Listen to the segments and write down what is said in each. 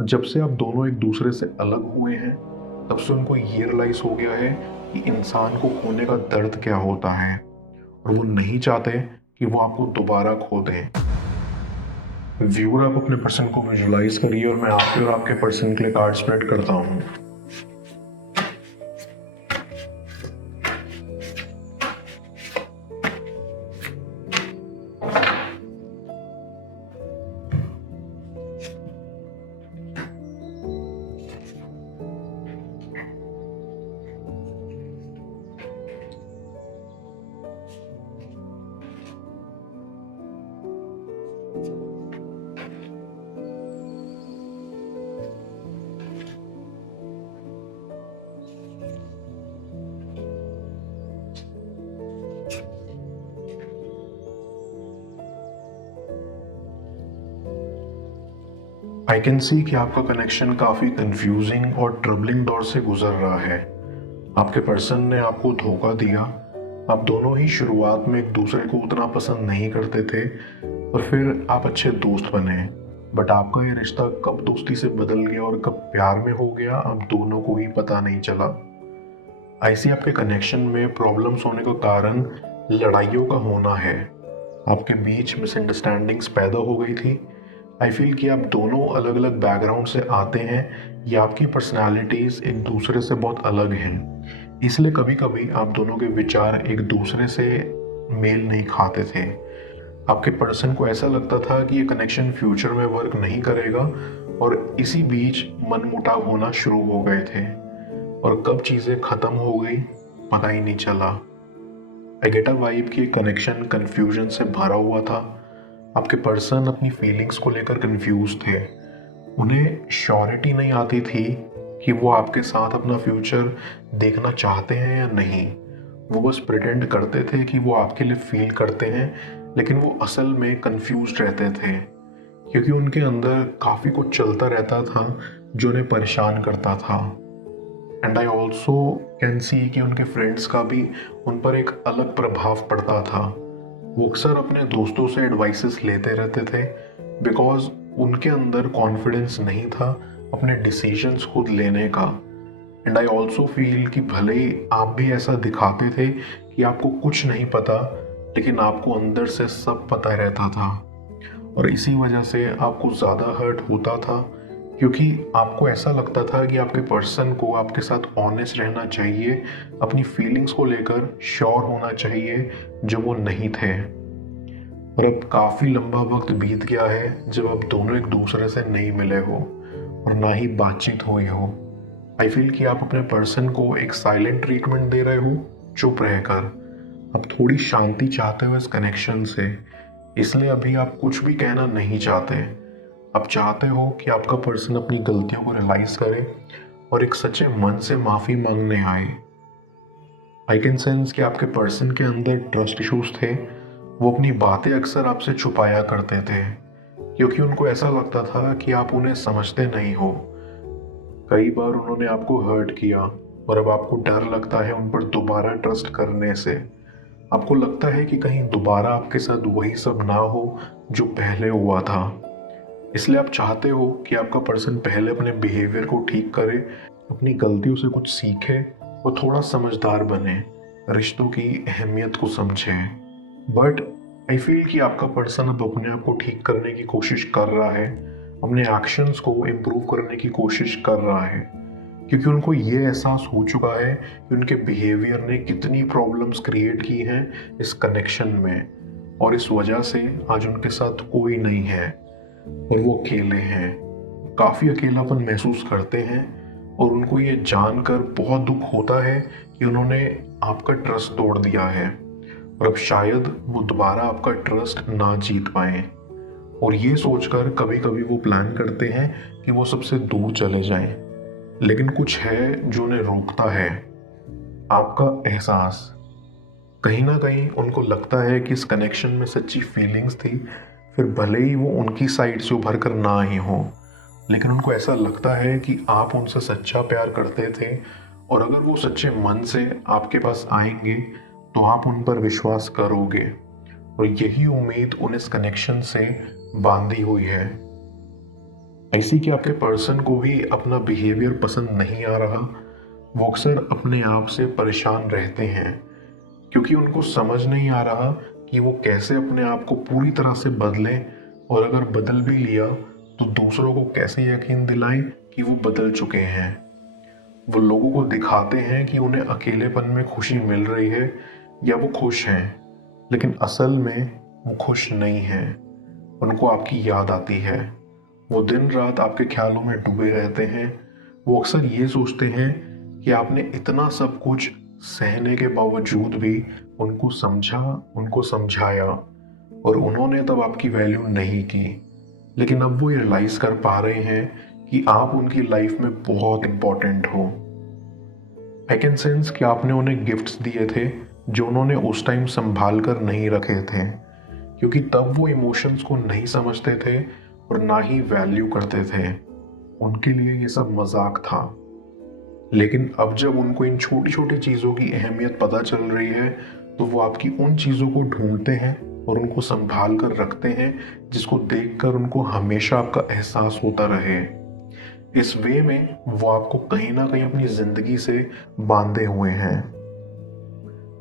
और जब से आप दोनों एक दूसरे से अलग हुए हैं, तब से उनको ये रियलाइज हो गया है कि इंसान को खोने का दर्द क्या होता है, और वो नहीं चाहते कि वो आपको दोबारा खो दें। व्यूअर, आप अपने पर्सन को विजुलाइज करिए और मैं आपके और आपके पर्सन के लिए कार्ड स्प्रेड करता हूँ। आई कैन सी कि आपका कनेक्शन काफ़ी कंफ्यूजिंग और ट्रबलिंग दौर से गुजर रहा है। आपके पर्सन ने आपको धोखा दिया। आप दोनों ही शुरुआत में एक दूसरे को उतना पसंद नहीं करते थे और फिर आप अच्छे दोस्त बने। बट आपका ये रिश्ता कब दोस्ती से बदल गया और कब प्यार में हो गया, आप दोनों को ही पता नहीं चला। ऐसी आपके कनेक्शन में प्रॉब्लम्स होने का कारण लड़ाइयों का होना है। आपके बीच मिसअंडरस्टैंडिंग्स पैदा हो गई थी। आई फील कि आप दोनों अलग अलग बैकग्राउंड से आते हैं या आपकी पर्सनालिटीज़ एक दूसरे से बहुत अलग हैं, इसलिए कभी कभी आप दोनों के विचार एक दूसरे से मेल नहीं खाते थे। आपके पर्सन को ऐसा लगता था कि ये कनेक्शन फ्यूचर में वर्क नहीं करेगा और इसी बीच मनमुटाव होना शुरू हो गए थे और कब चीज़ें ख़त्म हो गई पता ही नहीं चला। आई गेट अ वाइब कि कनेक्शन कन्फ्यूजन से भरा हुआ था। आपके पर्सन अपनी फीलिंग्स को लेकर कंफ्यूज थे। उन्हें श्योरिटी नहीं आती थी कि वो आपके साथ अपना फ्यूचर देखना चाहते हैं या नहीं। वो बस प्रिटेंड करते थे कि वो आपके लिए फील करते हैं, लेकिन वो असल में कंफ्यूज रहते थे क्योंकि उनके अंदर काफ़ी कुछ चलता रहता था जो उन्हें परेशान करता था। And I also can see कि उनके फ्रेंड्स का भी उन पर एक अलग प्रभाव पड़ता था। वो अक्सर अपने दोस्तों से एडवाइसेस लेते रहते थे बिकॉज उनके अंदर कॉन्फिडेंस नहीं था अपने डिसीजंस खुद लेने का। एंड आई ऑल्सो फील कि भले ही आप भी ऐसा दिखाते थे कि आपको कुछ नहीं पता, लेकिन आपको अंदर से सब पता रहता था और इसी वजह से आपको ज़्यादा हर्ट होता था क्योंकि आपको ऐसा लगता था कि आपके पर्सन को आपके साथ ऑनेस्ट रहना चाहिए, अपनी फीलिंग्स को लेकर श्योर होना चाहिए, जो वो नहीं थे। और अब काफ़ी लंबा वक्त बीत गया है जब आप दोनों एक दूसरे से नहीं मिले हो और ना ही बातचीत हुई हो। आई फील कि आप अपने पर्सन को एक साइलेंट ट्रीटमेंट दे रहे हो, चुप रहकर। आप थोड़ी शांति चाहते हो इस कनेक्शन से, इसलिए अभी आप कुछ भी कहना नहीं चाहते। आप चाहते हो कि आपका पर्सन अपनी गलतियों को रियलाइज करे और एक सच्चे मन से माफ़ी मांगने आए। आई कैन सेंस कि आपके पर्सन के अंदर ट्रस्ट इश्यूज थे। वो अपनी बातें अक्सर आपसे छुपाया करते थे क्योंकि उनको ऐसा लगता था कि आप उन्हें समझते नहीं हो। कई बार उन्होंने आपको हर्ट किया और अब आपको डर लगता है उन पर दोबारा ट्रस्ट करने से। आपको लगता है कि कहीं दोबारा आपके साथ वही सब ना हो जो पहले हुआ था। इसलिए आप चाहते हो कि आपका पर्सन पहले अपने बिहेवियर को ठीक करे, अपनी गलतियों से कुछ सीखे और थोड़ा समझदार बने, रिश्तों की अहमियत को समझे। बट आई फील कि आपका पर्सन अब अपने आप को ठीक करने की कोशिश कर रहा है, अपने एक्शंस को इम्प्रूव करने की कोशिश कर रहा है क्योंकि उनको ये एहसास हो चुका है कि उनके बिहेवियर ने कितनी प्रॉब्लम्स क्रिएट की हैं इस कनेक्शन में, और इस वजह से आज उनके साथ कोई नहीं है और वो अकेले हैं। काफ़ी अकेलापन महसूस करते हैं और उनको ये जानकर बहुत दुख होता है कि उन्होंने आपका ट्रस्ट तोड़ दिया है और अब शायद वो दोबारा आपका ट्रस्ट ना जीत पाए। और ये सोचकर कभी कभी वो प्लान करते हैं कि वो सबसे दूर चले जाएं, लेकिन कुछ है जो उन्हें रोकता है, आपका एहसास। कहीं ना कहीं उनको लगता है कि इस कनेक्शन में सच्ची फीलिंग्स थी, फिर भले ही वो उनकी साइड से उभर कर ना ही हो, लेकिन उनको ऐसा लगता है कि आप उनसे सच्चा प्यार करते थे और अगर वो सच्चे मन से आपके पास आएंगे तो आप उन पर विश्वास करोगे, और यही उम्मीद उन इस कनेक्शन से बांधी हुई है। ऐसी कि आपके पर्सन को भी अपना बिहेवियर पसंद नहीं आ रहा, वो अक्सर अपने आप से परेशान रहते हैं क्योंकि उनको समझ नहीं आ रहा कि वो कैसे अपने आप को पूरी तरह से बदलें, और अगर बदल भी लिया तो दूसरों को कैसे यकीन दिलाएं कि वो बदल चुके हैं। वो लोगों को दिखाते हैं कि उन्हें अकेलेपन में खुशी मिल रही है या वो खुश हैं, लेकिन असल में वो खुश नहीं हैं। उनको आपकी याद आती है, वो दिन रात आपके ख्यालों में डूबे रहते हैं। वो अक्सर ये सोचते हैं कि आपने इतना सब कुछ सहने के बावजूद भी उनको समझा, उनको समझाया, और उन्होंने तब आपकी वैल्यू नहीं की। लेकिन अब वो रियलाइज कर पा रहे हैं कि आप उनकी लाइफ में बहुत इंपॉर्टेंट हो। आई कैन सेंस कि आपने उन्हें गिफ्ट्स दिए थे जो उन्होंने उस टाइम संभाल कर नहीं रखे थे, क्योंकि तब वो इमोशंस को नहीं समझते थे और ना ही वैल्यू करते थे। उनके लिए ये सब मजाक था। लेकिन अब जब उनको इन छोटी छोटी चीज़ों की अहमियत पता चल रही है, तो वो आपकी उन चीज़ों को ढूंढते हैं और उनको संभाल कर रखते हैं जिसको देखकर उनको हमेशा आपका एहसास होता रहे। इस वे में वो आपको कहीं ना कहीं अपनी जिंदगी से बांधे हुए हैं।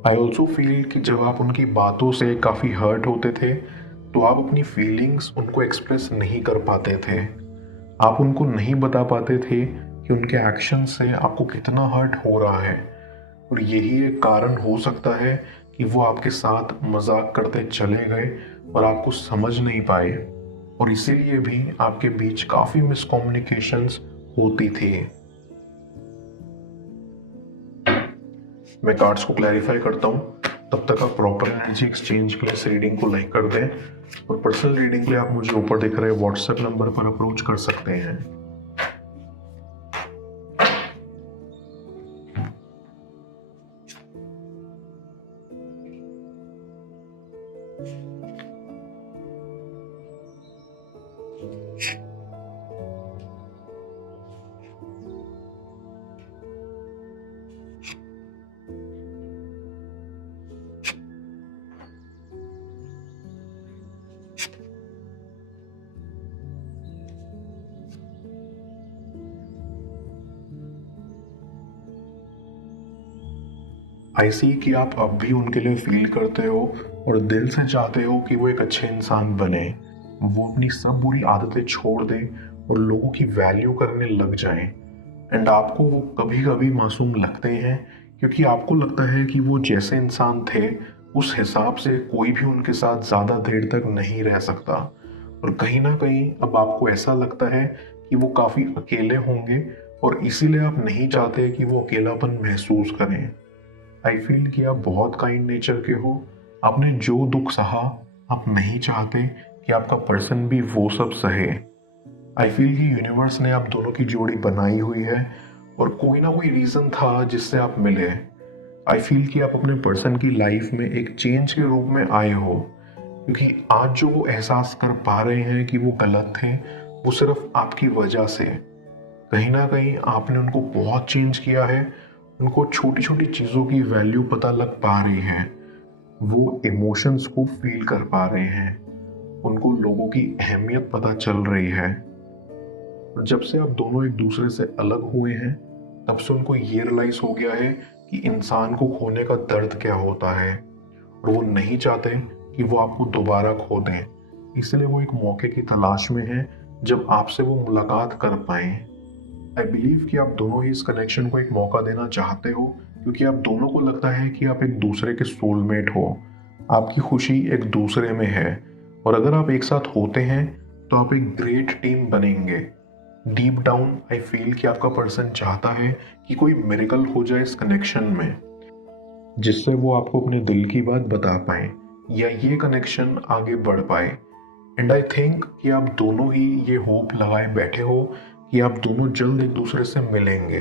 आई ऑल्सो फील कि जब आप उनकी बातों से काफ़ी हर्ट होते थे तो आप अपनी फीलिंग्स उनको एक्सप्रेस नहीं कर पाते थे। आप उनको नहीं बता पाते थे कि उनके एक्शन से आपको कितना हर्ट हो रहा है, और यही एक कारण हो सकता है कि वो आपके साथ मजाक करते चले गए और आपको समझ नहीं पाए, और इसीलिए भी आपके बीच काफ़ी मिसकम्युनिकेशंस होती थी। मैं कार्ड्स को क्लैरिफाई करता हूँ, तब तक आप प्रॉपर एनर्जी एक्सचेंज के लिए इस रीडिंग को लाइक कर दें, और पर्सनल रीडिंग के लिए आप मुझे ऊपर दिख रहे व्हाट्सएप नंबर पर अप्रोच कर सकते हैं। आई सी कि आप अब भी उनके लिए फील करते हो और दिल से चाहते हो कि वो एक अच्छे इंसान बने, वो अपनी सब बुरी आदतें छोड़ दे और लोगों की वैल्यू करने लग जाएं। एंड आपको वो कभी कभी मासूम लगते हैं क्योंकि आपको लगता है कि वो जैसे इंसान थे उस हिसाब से कोई भी उनके साथ ज़्यादा देर तक नहीं रह सकता, और कहीं ना कहीं अब आपको ऐसा लगता है कि वो काफ़ी अकेले होंगे, और इसीलिए आप नहीं चाहते कि वो अकेलापन महसूस करें। आई फील कि आप बहुत काइंड नेचर के हो। आपने जो दुख सहा, आप नहीं चाहते कि आपका पर्सन भी वो सब सहे। आई फील कि यूनिवर्स ने आप दोनों की जोड़ी बनाई हुई है और कोई ना कोई रीज़न था जिससे आप मिले। आई फील कि आप अपने पर्सन की लाइफ में एक चेंज के रूप में आए हो, क्योंकि आज जो वो एहसास कर पा रहे हैं कि वो गलत थे, वो सिर्फ आपकी वजह से। कहीं ना कहीं आपने उनको बहुत चेंज किया है। उनको छोटी छोटी चीज़ों की वैल्यू पता लग पा रही है, वो इमोशंस को फील कर पा रहे हैं, उनको लोगों की अहमियत पता चल रही है। और जब से आप दोनों एक दूसरे से अलग हुए हैं, तब से उनको ये रियलाइज हो गया है कि इंसान को खोने का दर्द क्या होता है, और वो नहीं चाहते कि वो आपको दोबारा खो दें। इसलिए वो एक मौके की तलाश में हैं जब आपसे वो मुलाकात कर पाएं। आई बिलीव कि आप दोनों ही इस कनेक्शन को एक मौका देना चाहते हो, क्योंकि आप दोनों को लगता है कि आप एक दूसरे के सोलमेट हो। आपकी खुशी एक दूसरे में है, और अगर आप एक साथ होते हैं तो आप एक ग्रेट टीम बनेंगे। डीप डाउन आई फील कि आपका पर्सन चाहता है कि कोई मिरेकल हो जाए इस कनेक्शन में, जिससे वो आपको अपने दिल की बात बता पाए या ये कनेक्शन आगे बढ़ पाए। एंड आई थिंक कि आप दोनों ही ये होप लगाए बैठे हो कि आप दोनों जल्द एक दूसरे से मिलेंगे।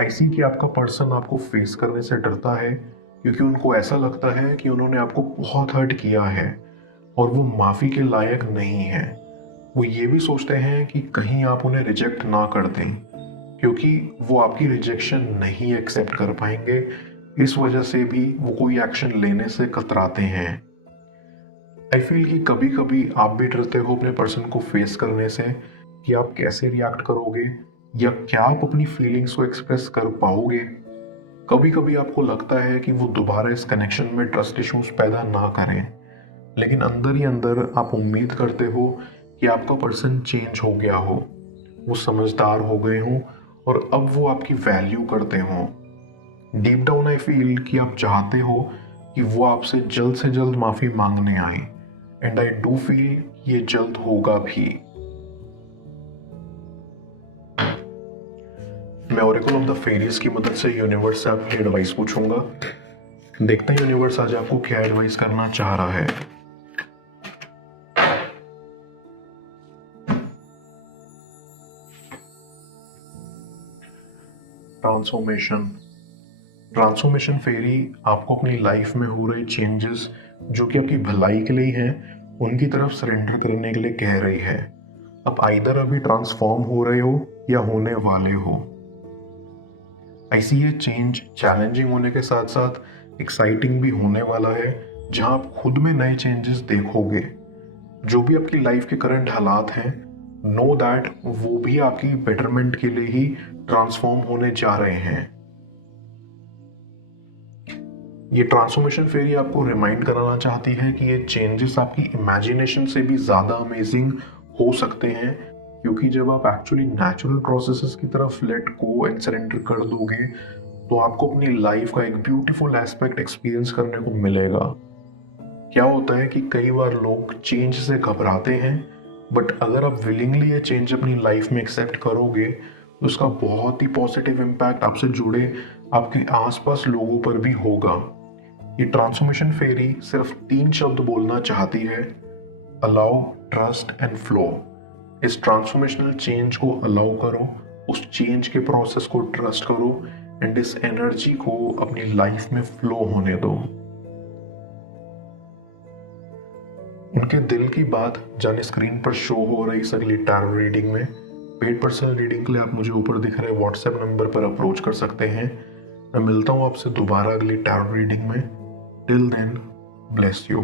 आई सी कि आपका पर्सन आपको फेस करने से डरता है, क्योंकि उनको ऐसा लगता है कि उन्होंने आपको बहुत हर्ट किया है और वो माफ़ी के लायक नहीं है। वो ये भी सोचते हैं कि कहीं आप उन्हें रिजेक्ट ना कर दें, क्योंकि वो आपकी रिजेक्शन नहीं एक्सेप्ट कर पाएंगे। इस वजह से भी वो कोई एक्शन लेने से कतराते हैं। आई फील कि कभी कभी आप भी डरते हो अपने पर्सन को फेस करने से, कि आप कैसे रिएक्ट करोगे या क्या आप अपनी फीलिंग्स को एक्सप्रेस कर पाओगे। कभी कभी आपको लगता है कि वो दोबारा इस कनेक्शन में ट्रस्ट इश्यूज पैदा ना करें, लेकिन अंदर ही अंदर आप उम्मीद करते हो कि आपका पर्सन चेंज हो गया हो, वो समझदार हो गए हों और अब वो आपकी वैल्यू करते हों। डीप डाउन आई फील कि आप चाहते हो कि वो आपसे जल्द से जल्द माफ़ी मांगने आए, एंड आई डू फील ये जल्द होगा भी। मैं ओरेकल ऑफ द फेरीज की मदद से यूनिवर्स से आपकी एडवाइस पूछूंगा। देखते हैं यूनिवर्स आज आपको क्या एडवाइस करना चाह रहा है। ट्रांसफॉर्मेशन फेरी आपको अपनी लाइफ में हो रहे चेंजेस जो कि आपकी भलाई के लिए हैं, उनकी तरफ सरेंडर करने के लिए कह रही है। आप आइदर अभी ट्रांसफॉर्म हो रहे हो या होने वाले हो। ऐसी ये चेंज चैलेंजिंग होने के साथ साथ एक्साइटिंग भी होने वाला है, जहां आप खुद में नए चेंजेस देखोगे। जो भी आपकी लाइफ के करंट हालात हैं, नो दैट वो भी आपकी बेटरमेंट के लिए ही ट्रांसफॉर्म होने जा रहे हैं। ये ट्रांसफॉर्मेशन फेरी आपको रिमाइंड कराना चाहती है कि ये चेंजेस आपकी इमेजिनेशन से भी ज़्यादा अमेजिंग हो सकते हैं, क्योंकि जब आप एक्चुअली नेचुरल प्रोसेसेस की तरफ लेट गो एंड सरेंडर कर दोगे तो आपको अपनी लाइफ का एक ब्यूटीफुल एस्पेक्ट एक्सपीरियंस करने को मिलेगा। क्या होता है कि कई बार लोग चेंज से घबराते हैं, बट अगर आप विलिंगली ये चेंज अपनी लाइफ में एक्सेप्ट करोगे तो उसका बहुत ही पॉजिटिव इम्पैक्ट आपसे जुड़े आपके आसपास लोगों पर भी होगा। ये ट्रांसफॉर्मेशन फेरी सिर्फ 3 शब्द बोलना चाहती है: अलाउ, ट्रस्ट एंड फ्लो। इस ट्रांसफॉर्मेशनल चेंज को अलाउ करो, उस चेंज के प्रोसेस को ट्रस्ट करो एंड इस एनर्जी को अपनी लाइफ में फ्लो होने दो। उनके दिल की बात जाने स्क्रीन पर शो हो रही इस अगली टैरो रीडिंग में। पेड पर्सनल रीडिंग के लिए आप मुझे ऊपर दिख रहे व्हाट्सएप नंबर पर अप्रोच कर सकते हैं। मैं मिलता हूँ आपसे दोबारा अगली टैरो रीडिंग में। Till then, bless you.